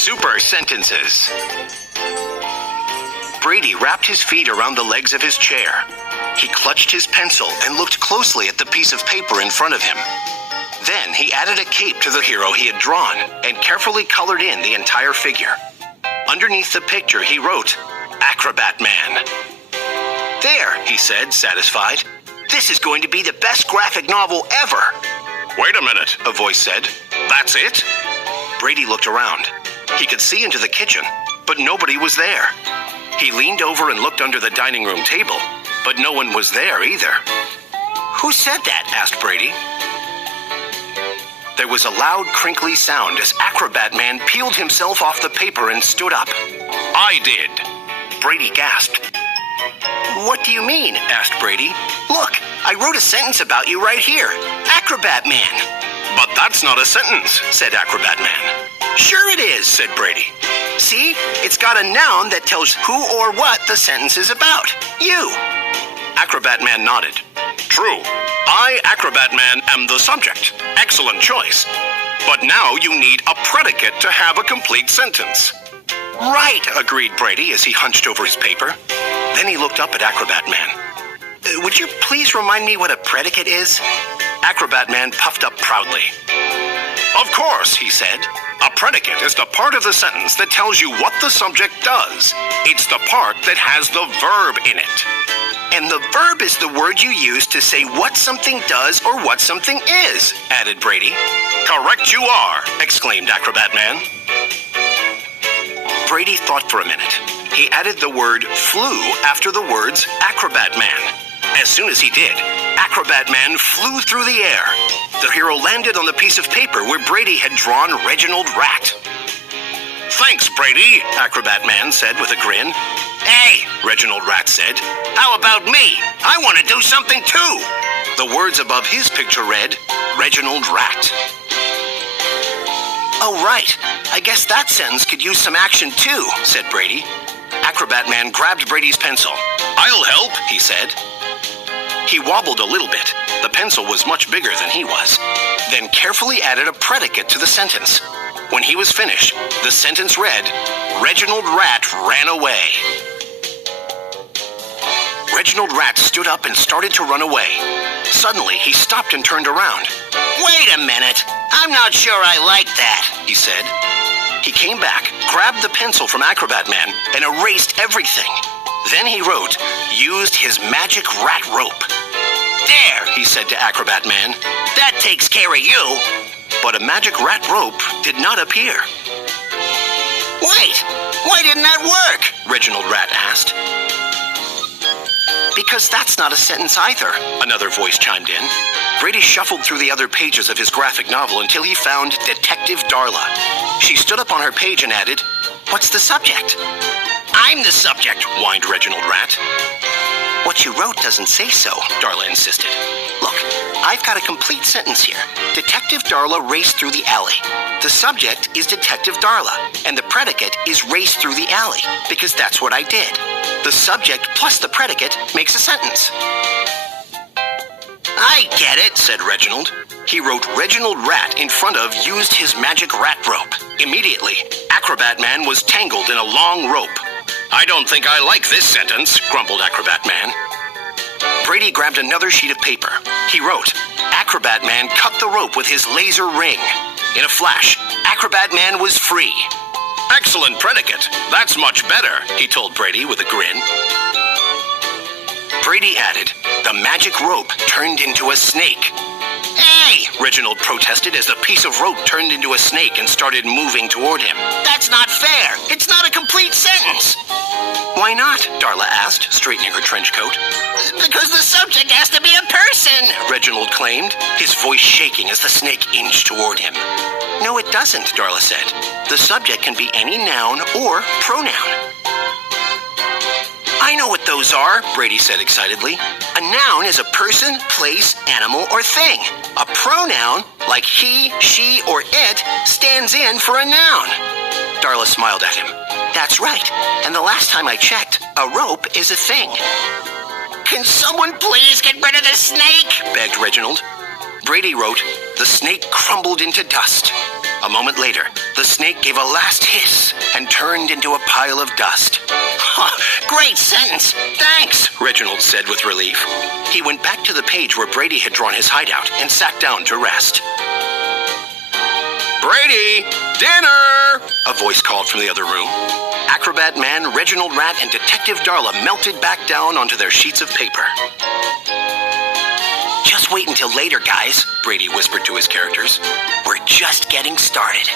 Super sentences. Brady wrapped his feet around the legs of his chair. He clutched his pencil and looked closely at the piece of paper in front of him. Then he added a cape to the hero he had drawn and carefully colored in the entire figure. Underneath the picture, he wrote, Acrobat Man. There, he said, satisfied. This is going to be the best graphic novel ever. Wait a minute, a voice said. That's it? Brady looked around. He could see into the kitchen, but nobody was there. He leaned over and looked under the dining room table, but no one was there either. Who said that? Asked Brady. There was a loud, crinkly sound as Acrobat Man peeled himself off the paper and stood up. I did. Brady gasped. What do you mean? Asked Brady. Look, I wrote a sentence about you right here. Acrobat Man. But that's not a sentence, said Acrobat Man. Sure it is, said Brady. See, it's got a noun that tells who or what the sentence is about. You. Acrobat Man nodded. True. I, Acrobat Man, am the subject. Excellent choice. But now you need a predicate to have a complete sentence. Right, agreed Brady as he hunched over his paper. Then he looked up at Acrobat Man. Would you please remind me what a predicate is? Acrobat Man puffed up proudly. Of course, he said. A predicate is the part of the sentence that tells you what the subject does. It's the part that has the verb in it. And the verb is the word you use to say what something does or what something is, added Brady. Correct you are, exclaimed Acrobat Man. Brady thought for a minute. He added the word flew after the words Acrobat Man. As soon as he did, Acrobat Man flew through the air. The hero landed on the piece of paper where Brady had drawn Reginald Rat. Thanks, Brady, Acrobat Man said with a grin. Hey, Reginald Rat said. How about me? I want to do something too. The words above his picture read, Reginald Rat. Oh, right. I guess that sentence could use some action too, said Brady. Acrobat Man grabbed Brady's pencil. I'll help, he said. He wobbled a little bit. The pencil was much bigger than he was. Then carefully added a predicate to the sentence. When he was finished, the sentence read, Reginald Rat ran away. Reginald Rat stood up and started to run away. Suddenly, he stopped and turned around. Wait a minute. I'm not sure I like that, he said. He came back, grabbed the pencil from Acrobat Man, and erased everything. Then he wrote, used his magic rat rope. There, he said to Acrobat Man. That takes care of you. But a magic rat rope did not appear. Wait, why didn't that work? Reginald Rat asked. Because that's not a sentence either, another voice chimed in. Brady shuffled through the other pages of his graphic novel until he found Detective Darla. She stood up on her page and added, What's the subject? I'm the subject, whined Reginald Rat. What you wrote doesn't say so, Darla insisted. Look, I've got a complete sentence here. Detective Darla raced through the alley. The subject is Detective Darla, and the predicate is raced through the alley, because that's what I did. The subject plus the predicate makes a sentence. I get it, said Reginald. He wrote Reginald Rat in front of used his magic rat rope. Immediately, Acrobat Man was tangled in a long rope. I don't think I like this sentence, grumbled Acrobat Man. Brady grabbed another sheet of paper. He wrote, Acrobat Man cut the rope with his laser ring. In a flash, Acrobat Man was free. Excellent predicate. That's much better, he told Brady with a grin. Brady added, the magic rope turned into a snake. Hey, Reginald protested as the piece of rope turned into a snake and started moving toward him. That's not fair. It's not a complete sentence. Why not? Darla asked, straightening her trench coat. Because the subject has to be a person, Reginald claimed, his voice shaking as the snake inched toward him. No, it doesn't, Darla said. The subject can be any noun or pronoun. I know what those are, Brady said excitedly. A noun is a person, place, animal, or thing. A pronoun, like he, she, or it, stands in for a noun. Darla smiled at him. That's right, and the last time I checked, a rope is a thing. Can someone please get rid of the snake? Begged Reginald. Brady wrote, the snake crumbled into dust. A moment later, the snake gave a last hiss and turned into a pile of dust. Great sentence. Thanks. Reginald said with relief. He went back to the page where Brady had drawn his hideout and sat down to rest. Brady, dinner! A voice called from the other room. Acrobat Man, Reginald Rat, and Detective Darla melted back down onto their sheets of paper. Just wait until later, guys, Brady whispered to his characters. We're just getting started.